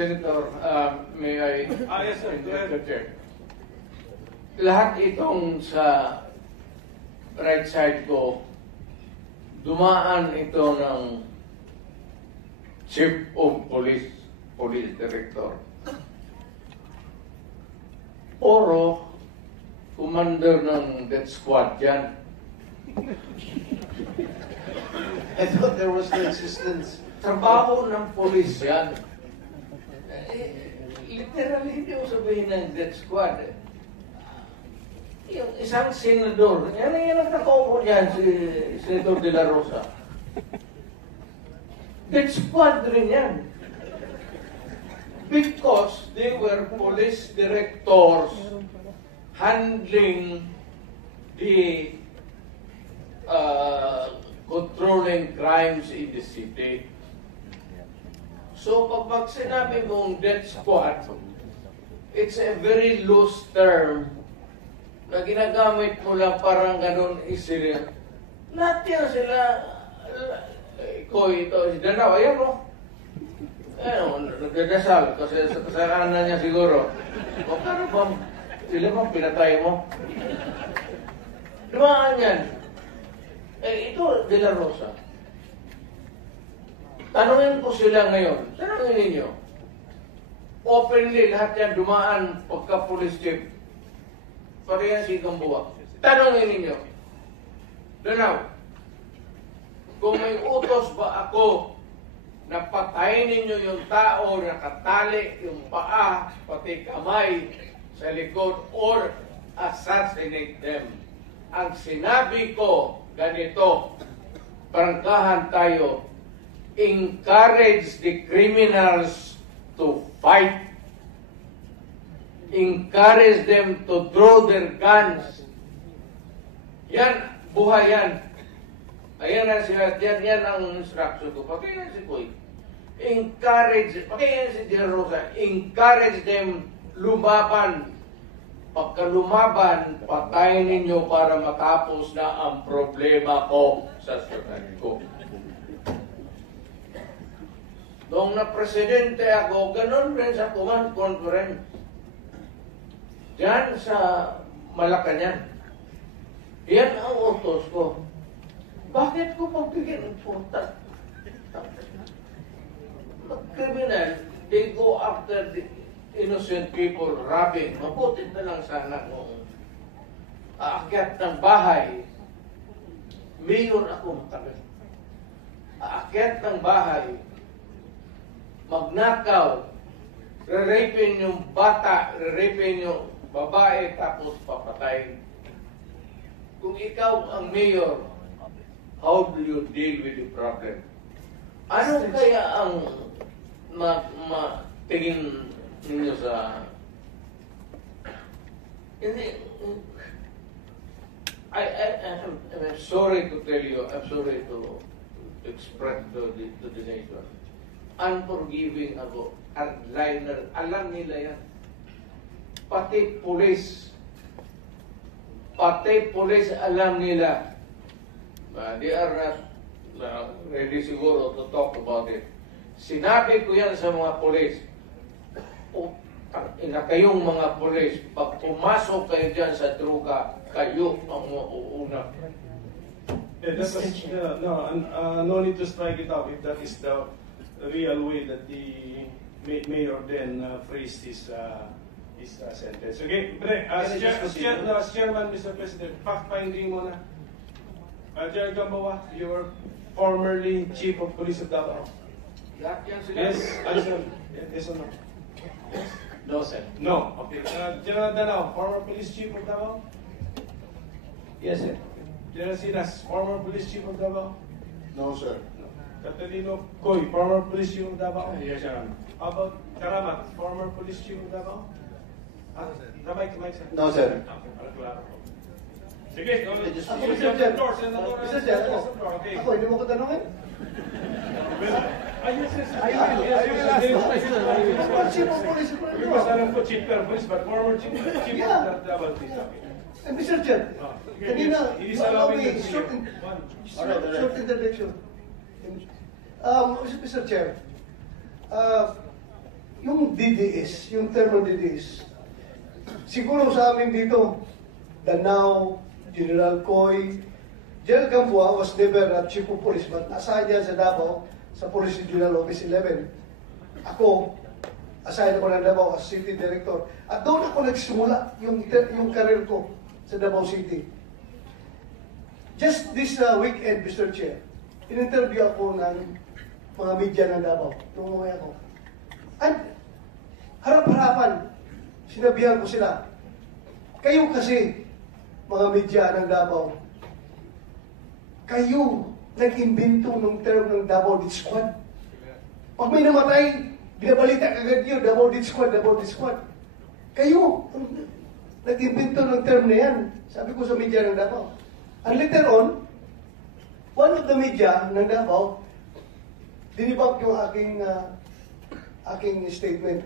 Senator, may I? Yes, sir. Go ahead. Lahat itong sa right side ko, dumaan ito ng Chief of Police, Police Director. Oro, commander ng death squad yan. I thought there was no existence. Trabaho ng police yan. Literally, hindi mo sabihin ng death squad. Yung isang senador, yan ang nakaupo niyan, si Senador De La Rosa. Death squad rin yan. Because they were police directors handling the controlling crimes in the city. So, pag sinabi mong death squad, it's a very loose term na ginagamit mo lang parang ganun isili. Lahat yan sila, ito, si Danaw, ayan mo. Ayan, nagdadasal kasi sa kasalanan niya siguro. O kano bang, sila bang pinatay mo? Dumaan yan. Ito, De La Rosa. Tanungin ko sila ngayon. Tanungin ninyo. Openly, lahat yan dumaan pagka-police chief. Parehan si Gamboa. Tanungin ninyo. Danaw, kung may utos ba ako na patayin ninyo yung tao na katali yung paa, pati kamay sa likod, or assassinate them. Ang sinabi ko, ganito, prangkahan tayo, encourage the criminals to fight. Encourage them to draw their guns. Yan, buhay yan. Ayan na siya, yan ang instruction ko. Pati yan si Koy. Encourage, pati yan si De La Rosa, encourage them lumaban. Pagka lumaban, patayin ninyo para matapos na ang problema ko sa syudad ko. Noong na-presidente ako, ganun rin sa command conference. Diyan sa Malacanang. Yan ang utos ko. Bakit ko pagbigyan ng puta? Mag-criminal, they go after the innocent people robbing. Mabuti na lang sana kung aakyat ng bahay. Mayor ako matagal. Aakyat ng bahay, magnakaw, re-rapin yung bata, re-rapin yung babae, tapos papatayin. Kung ikaw ang mayor, how do you deal with the problem? Ano kaya ang tingin ninyo sa... Hindi... I'm sorry to tell you, I'm sorry to express to the nation. Unforgiving ako, hardliner, alam nila yan. Pati police alam nila. They are not ready siguro to talk about it. Sinabi ko yan sa mga police. Kayong mga police, pag pumasok kayo dyan sa droga, kayo ang mauuna. No need to strike it out if that is the real way that the mayor then phrased his sentence. Okay, as chairman, Mr. President, fact-finding muna. General Gamboa, you were formerly Chief of Police of Davao. Yes, answer. Yes or no? Yes? No, sir. No. Okay. General Danao, former Police Chief of Davao? Yes, sir. General Sinas, former Police Chief of Davao? No, sir. Catalino Coy, former Police Chief of Davao? Yes, Your Honor. How about Karamat, former Police Chief of Davao? Mike, sir. No, sir. Para klaro. Sige, Mr. Chair. Mr. Chair, ako, hindi mo ko tanongin? Chief of Police, because alam ko Chief of Police, but former Chief of Davao. Mr. Chair, kanina, allow me short intervention. Mr. Chair, yung DDS, yung term ng DDS, siguro sa amin dito, Danao, General Coy, General Gamboa was never chief of police, but assigned yan sa Davao, sa Police Regional Office 11. Ako, assigned ako ng Davao as City Director. At doon ako nagsimula yung career ko sa Davao City. Just this weekend, Mr. Chair, in-interview ako ng mga media ng Davao. Tumuhay ako. At harap-harapan, sinabihan ko sila, kayo kasi, mga media ng Davao, kayo nag-imbento ng term ng Davao Death Squad. Pag may namatay, binabalita kagad yun, Davao Death Squad, Davao Death Squad. Kayo, nag-imbento ng term na yan. Sabi ko sa media ng Davao. And later on, one of the media ng Davao, dinibak yung aking statement.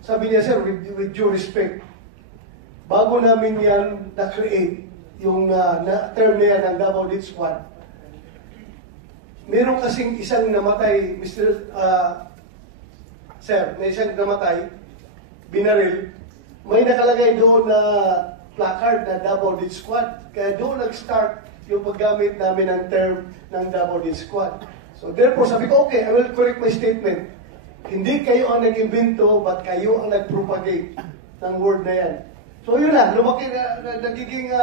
Sabi niya, sir, with due respect, bago namin yan na-create, yung term na yan ng Davao Death Squad, meron kasing isang namatay, sir, may isang namatay, binaril, may nakalagay doon na placard na Davao Death Squad. Kaya doon nag-start yung paggamit namin ng term ng Davao Death Squad. So therefore, sabi ko, okay, I will correct my statement. Hindi kayo ang nag-imbento, but kayo ang nag-propagate ng word na yan. So yun na, lumaki na, nagiging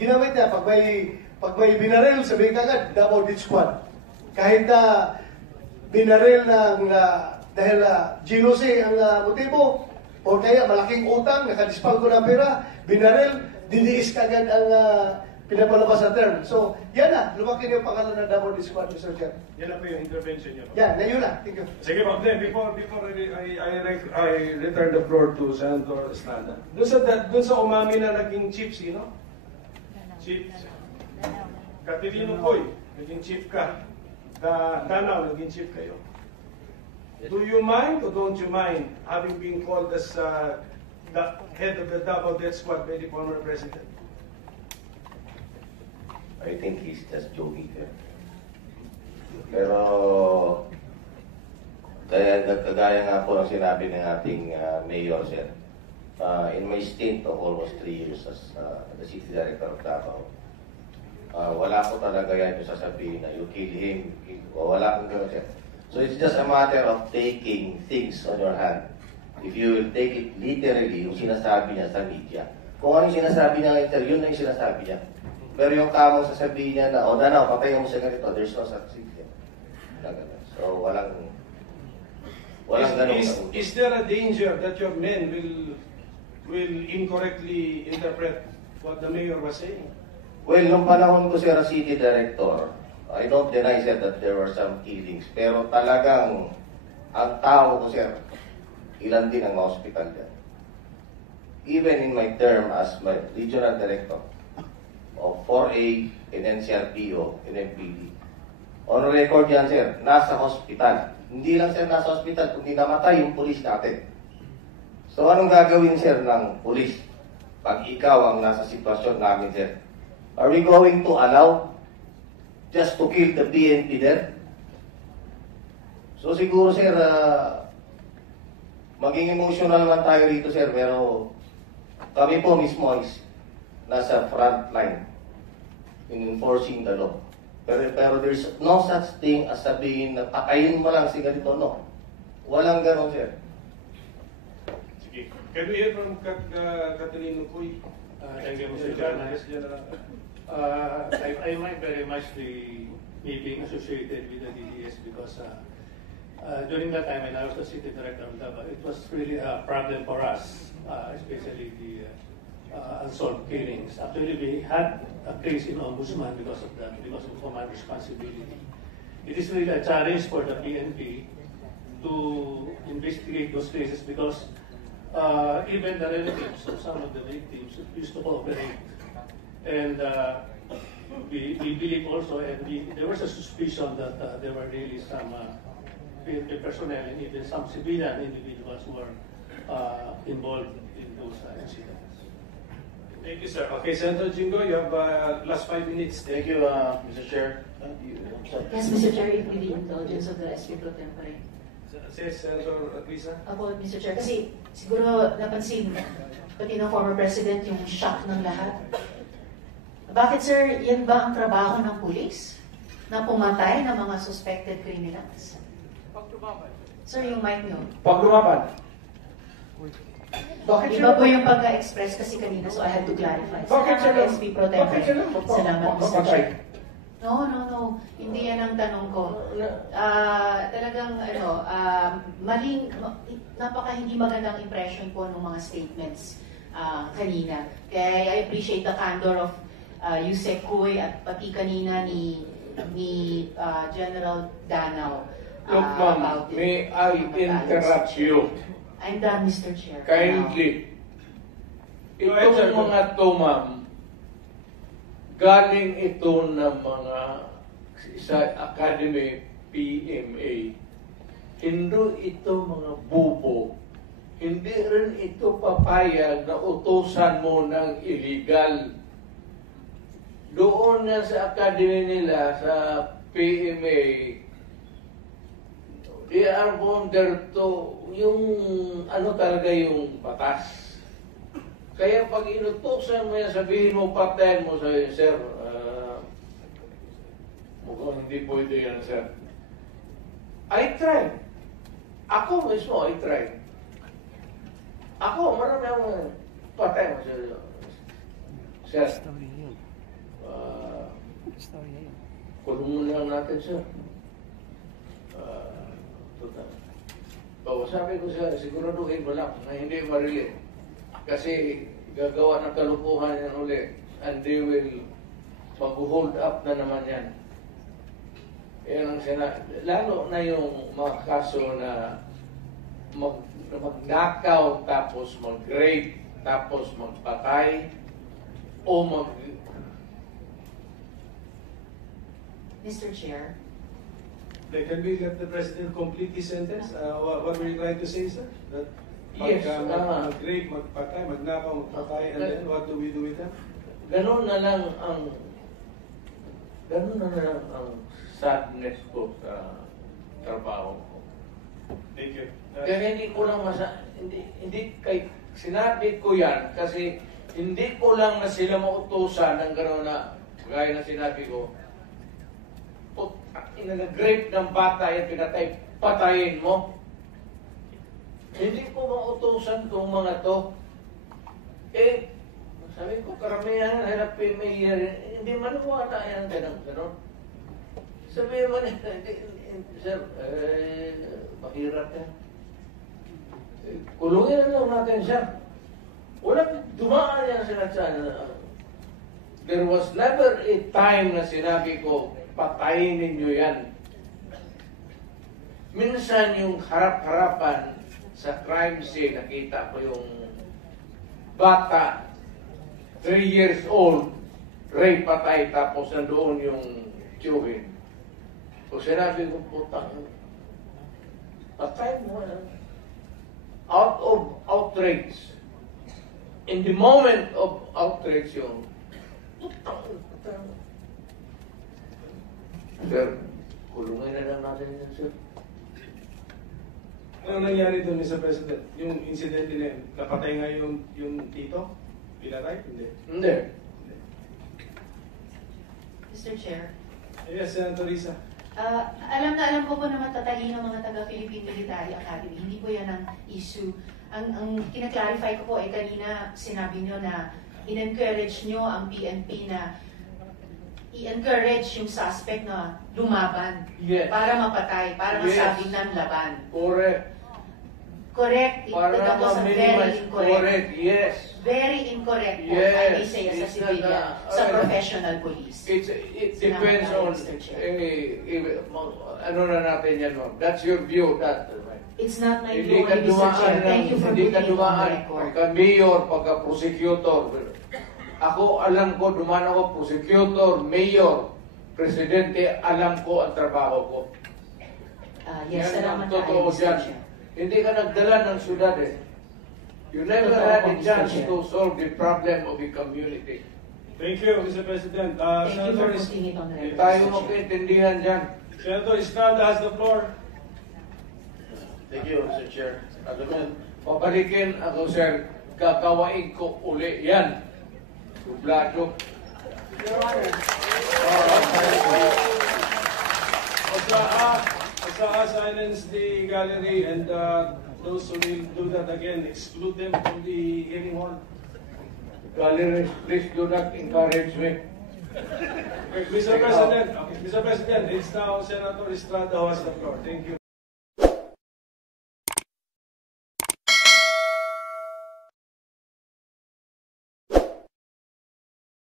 ginamit niya. Pag may binaril, sabihin ka agad, Davao Death Squad. Kahit binaril ng, dahil genocide ang motibo, o kaya malaking utang, nakadispal ko ng pera, binaril, diniis ka agad ang pinapalabas na term. So, yan na, lumaki na yung pangalan ng Davao Death Squad, Mr. Chair. Yan na po yung intervention niyo. Yan, yun na. Thank you. Sige, Bob, then, before I return the floor to Senator Estrada. Doon sa umami na naging chief, sino? Chief. Caterino Coy, naging chief ka. Danao, naging chief kayo. Do you mind or don't you mind having been called as the head of the Davao Death Squad by the former president? I think he's just joking there. Pero, kagaya nga po ng sinabi ng ating mayor, sir, in my stint of almost 3 years as the city director of Davao, wala ko talaga yan yung sasabihin na you kill him, wala kong gano'n, sir. So it's just a matter of taking things on your hand. If you will take it literally, yung sinasabi niya sa media. Kung ano yung sinasabi niya ng interview, yun na yung sinasabi niya. Pero yung kamong sasabihin niya na, Danao, patayin mo sa ganito, there's no such thing. So walang ganun. Is there a danger that your men will incorrectly interpret what the mayor was saying? Well, nung panahon ko, sir, as city director, I don't deny, sir, that there were some killings. Pero talagang, ang tao ko, sir, ilan din ang hospital dyan. Even in my term as my regional director of 4A in NCRPO, in MPD. On record yan, sir, nasa hospital. Hindi lang, sir, nasa hospital, kundi namatay yung pulis natin. So, anong gagawin, sir, ng pulis pag ikaw ang nasa sitwasyon namin, sir? Are we going to allow just to kill the PNP there? So siguro, sir, maging emotional man tayo rito, sir, pero kami po mismo is nasa front line in enforcing the law. Pero there's no such thing as sabihin na patayin mo lang si ganito, no. Walang ganon, sir. Sige. Can we hear from Caterino Coy? Thank you, Mr. Chairman. I mind very much the me being associated with the DDS because during that time when I was the city director of Davao, it was really a problem for us, especially the unsolved killings. Actually, we had a case in Ombudsman because of that, because of command responsibility. It is really a challenge for the PNP to investigate those cases because even the relatives of some of the victims used to cooperate. And we believe also, and there was a suspicion that there were really some PNP personnel and even some civilian individuals who were involved in those incidents. Thank you, sir. Okay, Senator Jingo, you have last 5 minutes. Thank you, Mr. Chair. Yes, Mr. Chair, with the indulgence of the SP Pro Tempore. Senator Risa? Ako, Mr. Chair, kasi siguro napansin, pati ng former president, yung shock ng lahat. Bakit, sir, yan ba ang trabaho ng pulis? Na pumatay ng mga suspected criminals? Sir, yung mic nyo. Pag lumaban. Bakit Iba po yung pagka-express kasi kanina, so I had to clarify. Bakit Salamat, sila? SP Pro Tempore. Bakit sila? Salamat, Mr. Papatay. Chair. No. Hindi yan ang tanong ko. Talagang, napaka hindi magandang impression po ng mga statements kanina. Kaya I appreciate the candor of Yusek Kuy at pati kanina ni General Danao. Look, ma'am, may I interrupt you? I'm done, Mr. Chair. Kindly. Go ahead, sir. Itong mga to, ma'am, galing ito ng mga sa Academy PMA. Hindi ito mga bubo. Hindi rin ito papayag na utusan mo ng illegal. Doon nga sa Academy nila, sa PMA, they are wonder to yung ano talaga yung batas. Kaya pag inutusan mo yan, sabihin mo, patayin mo sa sir, mukhang hindi pwede yan, sir. I tried. Ako mismo, I tried. Ako, marami akong patayin mo, sir. Sir, kulong mo lang natin, sir. Total. Sabi ko siya, siguraduhin mo lang na hindi marili. Kasi gagawa ng kalupuhan yan uli. And they will mag-hold up na naman yan. Yan ang lalo na yung mga kaso na mag-knockout, tapos mag-rape, tapos magpatay, o Mr. Chair. Can we let the President complete his sentence? What were you trying to say, sir? That Yes, mag-rape, magpatay, magnakaw, magpatay, and then what do we do with them? Ganun na lang ang sadness ko sa trabaho ko. Thank you. Kaya hindi ko lang sinabi ko yan kasi hindi ko lang na sila mautusan ng gano'n na gaya na sinabi ko, nag-rape ng bata yung pinatay, patayin mo. Hindi ko mautusan itong mga to. Sabi ko, karamihan na PMA hindi maniwala yan gano'n. Sabi mo sir, mahirap yan. Kulungin na lang natin siya. Wala, dumaan yan sila sa there was never a time na sinabi ko, patayin ninyo yan. Minsan yung harap-harapan sa crime scene, nakita ko yung bata, 3 years old, rape, patay, tapos nandoon yung tiyuhin. So sinabi ko, putang, patay mo yan. Out of outrage. In the moment of outrage yung, putang. Sir, kulungin na lang natin yan, sir. Ano nangyari doon, Mr. President? Yung incident na yun, napatay nga yung tito? Pinatay? Hindi. Mr. Chair. Yes, Senator Risa. Alam ko po na matatalino mga taga-Philippine Military Academy. Hindi po yan ang issue. Ang kinaklarify ko po ay kanina sinabi nyo na in-encourage nyo ang PNP na i-encourage yung suspect na lumaban. Yes. Para mapatay, para masabi ng laban. Correct. Para That was a very incorrect. correct, yes. Very incorrect po, Yes. if I may say, as a It's civilian, not, sa professional police. It depends on, Mr. Chair. ano na natin yan, ma'am. That's your view, that. It's not my Hindi view ka only, Mr. dumaan Chair. Thank you for hindi ka putting it on the dumaan record. pagka mayor, pagka prosecutor. Ako, alam ko, dumaan ako, prosecutor, mayor, presidente, alam ko ang trabaho ko. Yes, Yan ang salamat totoo tayo, Mr. dyan. Chair. Hindi ka nagdala ng syudad eh. You never Totoo had po, a Mr. chance Chair. to solve the problem of the community. Thank you, Mr. President. Thank you for Senator, putting it on the Hindi record, tayo Mr. Chair. magkaintindihan dyan. Senator Estrada has the floor. Thank you, Mr. Chair. Papalikin ako, sir. Gagawain ko uli yan. Sublado. Your Honor. Basta silence the gallery and those who will do that again, exclude them from the hearing hall. Gallery, please do not encourage me. Mr. President, it's now Senator Estrada who has the floor. Thank you.